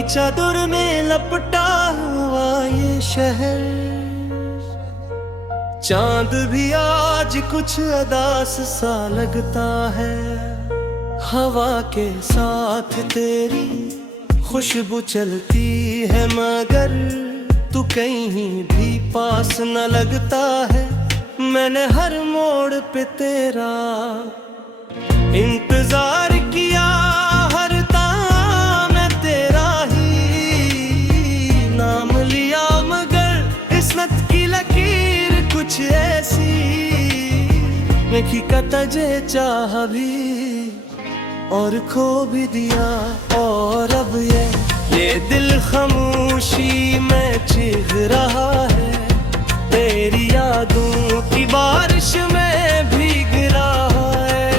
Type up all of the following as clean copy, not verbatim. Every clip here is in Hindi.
की चादर में लपटा हुआ ये शहर, चांद भी आज कुछ अदास सा लगता है। हवा के साथ तेरी खुशबू चलती है, मगर तू कहीं भी पास न लगता है। मैंने हर मोड़ पे तेरा इंतजार किया, हर तां मैं तेरा ही नाम लिया, मगर किस्मत की लकीर कुछ ऐसी नहीं कि तुझे चाह भी और खो भी दिया। और अब ये दिल खामोशी में चीख रहा है, तेरी यादों की बारिश में भीग रहा है।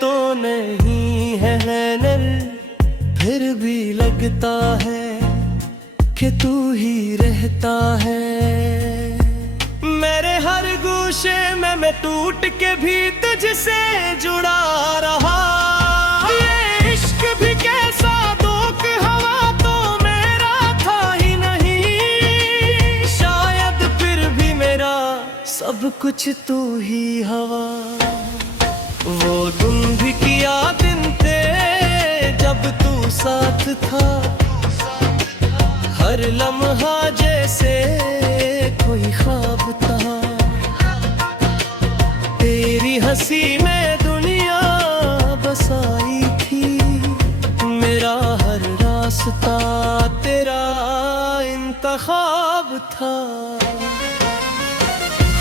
तो नहीं है नैनल, फिर भी लगता है कि तू ही रहता है। मेरे हर गोशे में मैं टूट के भी तुझसे जुड़ा रहा। ये इश्क भी कैसा दोख हवा तो मेरा था ही नहीं, शायद फिर भी मेरा सब कुछ तू ही हवा। वो तुम भी किया दिन थे जब तू साथ था, हर लम्हा जैसे कोई ख्वाब था। तेरी हंसी में दुनिया बसाई थी, मेरा हर रास्ता तेरा इंतखाब था।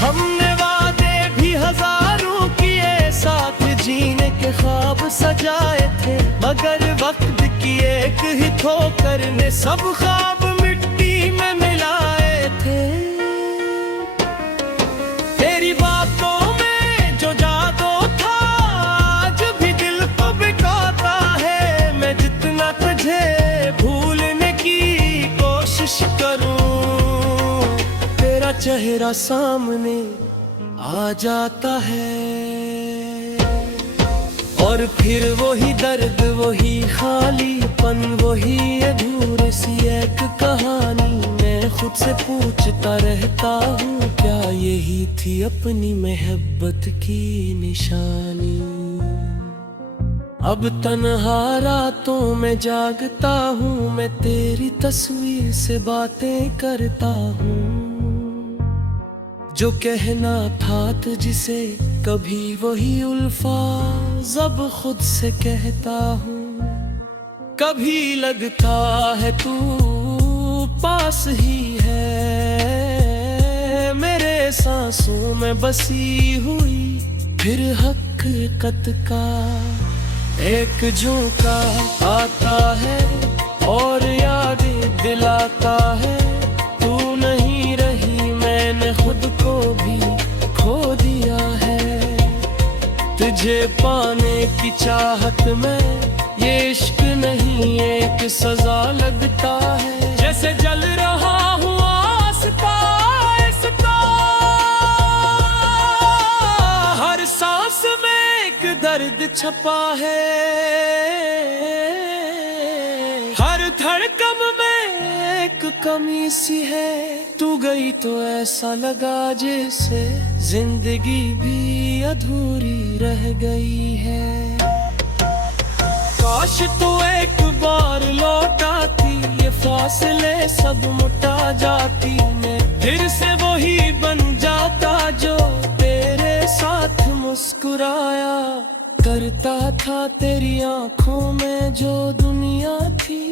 हमने वादे भी हजारों किए, साथ जीने के ख्वाब सजाए थे, मगर वक्त की एक ही ठोकर ने सब ख्वाब मिट्टी में मिलाए थे। तेरी बातों में जो जादू था आज भी दिल को बिकाता है। मैं जितना तुझे भूलने की कोशिश करूं, तेरा चेहरा सामने आ जाता है। और फिर वही दर्द, वही खालीपन, वही अधूरी सी एक कहानी। मैं खुद से पूछता रहता हूँ, क्या यही थी अपनी मोहब्बत की निशानी। अब तन्हा रातों में जागता हूँ, मैं तेरी तस्वीर से बातें करता हूँ। जो कहना था तुझसे कभी वही अल्फाज़ अब खुद से कहता हूँ। कभी लगता है तू पास ही है, मेरे सांसों में बसी हुई, फिर हकीकत का एक झोंका आता है और याद दिलाता है। तू नहीं रही, मैंने खुद को भी खो दिया है। तुझे पाने की चाहत में ये इश्क नहीं एक सजा लगता है। जैसे जल रहा हूँ आस्ता आस्ता, हर सांस में एक दर्द छपा है, हर धड़कन में एक कमी सी है। तू गई तो ऐसा लगा जैसे जिंदगी भी अधूरी रह गई है। काश तू एक बार लौट आती, ये फासले सब मिटा जाती। मैं फिर से वही बन जाता जो तेरे साथ मुस्कुराया करता था। तेरी आंखों में जो दुनिया थी,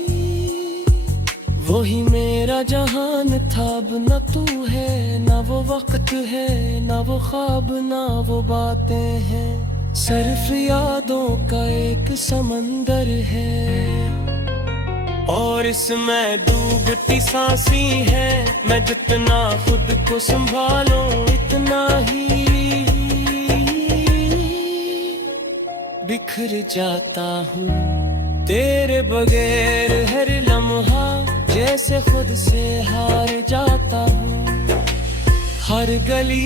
वही मेरा जहान था। अब न तू है, न वो वक्त है, न वो ख्वाब, न वो बातें हैं। सिर्फ यादों का एक समंदर है और इसमें डूबती सांसी है। मैं जितना खुद को संभालूं इतना ही बिखर जाता हूँ। तेरे बगैर हर लम्हा जैसे खुद से हार जाता हूँ। हर गली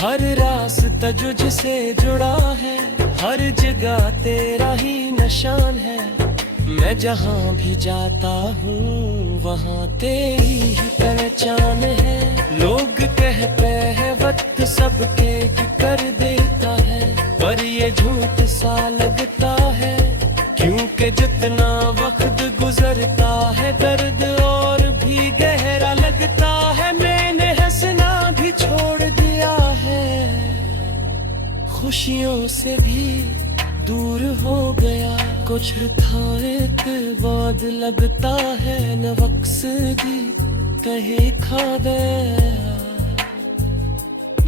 हर रास्ता तुझसे जुड़ा है, हर जगह तेरा ही निशान है। मैं जहाँ भी जाता हूँ वहाँ तेरी ही पहचान है। लोग कहते हैं वक्त सबके की कर देता है, पर ये झूठ सा लगता है, क्योंकि जितना वक्त गुजरता है दर्द और भी गहरा लगता है। मैंने हंसना भी छोड़ दिया है, खुशियों से भी दूर हो गया। कुछ था बाद लगता है न वक्सदी कहीं खा गया।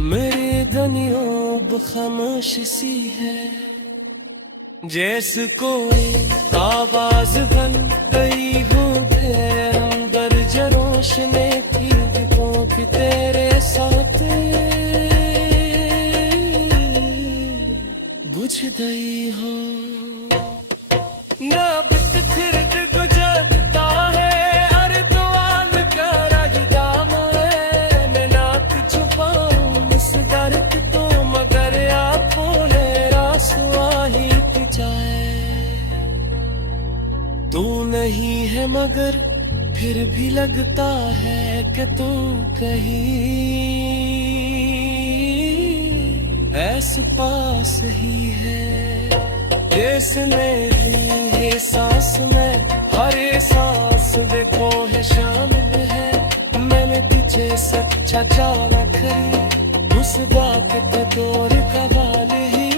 मेरे गनियों खामोश सी है, जैसे कोई आवाज बन गई हूँ अंदर जो रोशनी थी वो भी तेरे साथ बुझ गई हो। ना बित फिर गुजरता है, अरे तो आन करा है। मैं नाक छुपाऊं इस दर्द तो, मगर आप बोले रासुआ ही जाए। तू नहीं है मगर फिर भी लगता है कि तू कहीं ऐसे पास ही है। जैसे मेरी सांस में हर सांस वे को है शामिल है। मैंने तुझे सच्चा चाला खरी उस बात का तोर का वाल ही,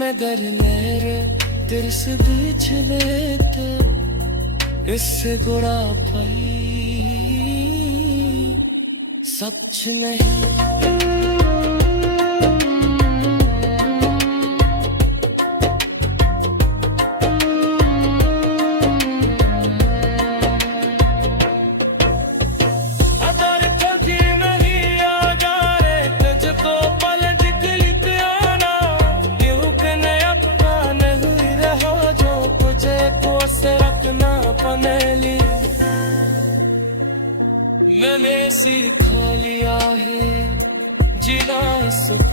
मगर मेरे तिरस बीच लेते इससे गुड़ा पाई सच नहीं। मैंने सीख लिया है जीना सुख